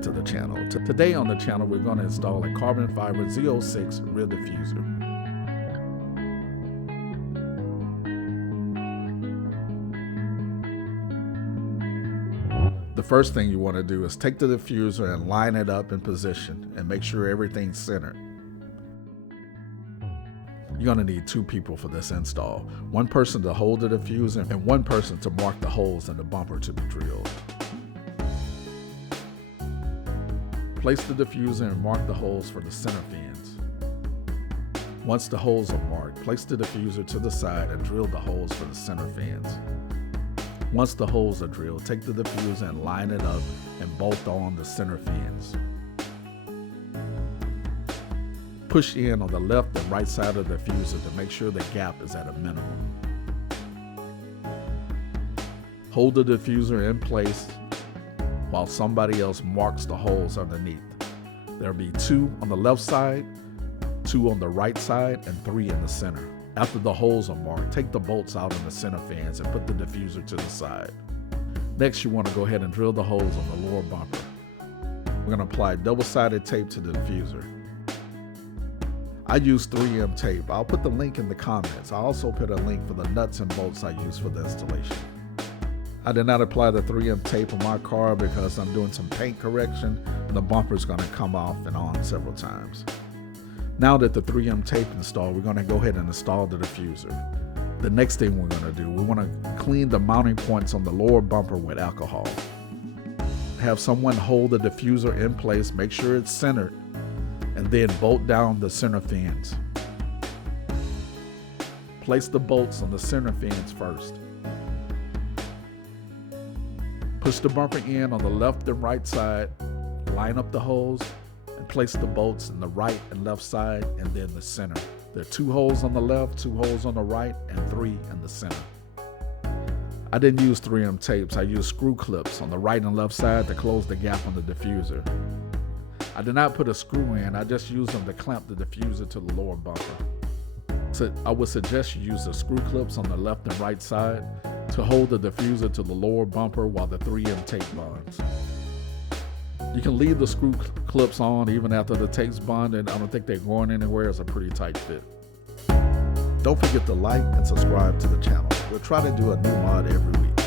back to the channel. Today on the channel, we're going to install a carbon fiber Z06 rear diffuser. The first thing you want to do is take the diffuser and line it up in position and make sure everything's centered. You're going to need 2 people for this install. 1 person to hold the diffuser and 1 person to mark the holes in the bumper to be drilled. Place the diffuser and mark the holes for the center fins. Once the holes are marked, place the diffuser to the side and drill the holes for the center fins. Once the holes are drilled, take the diffuser and line it up and bolt on the center fins. Push in on the left and right side of the diffuser to make sure the gap is at a minimum. Hold the diffuser in place while somebody else marks the holes underneath. There'll be 2 on the left side, 2 on the right side, and 3 in the center. After the holes are marked, take the bolts out on the center fins and put the diffuser to the side. Next, you want to go ahead and drill the holes on the lower bumper. We're going to apply double-sided tape to the diffuser. I use 3M tape. I'll put the link in the comments. I also put a link for the nuts and bolts I use for the installation. I did not apply the 3M tape on my car because I'm doing some paint correction and the bumper is going to come off and on several times. Now that the 3M tape installed, we're going to go ahead and install the diffuser. The next thing we're going to do, we want to clean the mounting points on the lower bumper with alcohol. Have someone hold the diffuser in place, make sure it's centered, and then bolt down the center fins. Place the bolts on the center fins first. Push the bumper in on the left and right side, line up the holes, and place the bolts in the right and left side and then the center. There are 2 holes on the left, 2 holes on the right, and 3 in the center. I didn't use 3M tapes. I used screw clips on the right and left side to close the gap on the diffuser. I did not put a screw in. I just used them to clamp the diffuser to the lower bumper. So I would suggest you use the screw clips on the left and right side to hold the diffuser to the lower bumper while the 3M tape bonds. You can leave the screw clips on even after the tape's bonded. I don't think they're going anywhere. It's a pretty tight fit. Don't forget to like and subscribe to the channel. We'll try to do a new mod every week.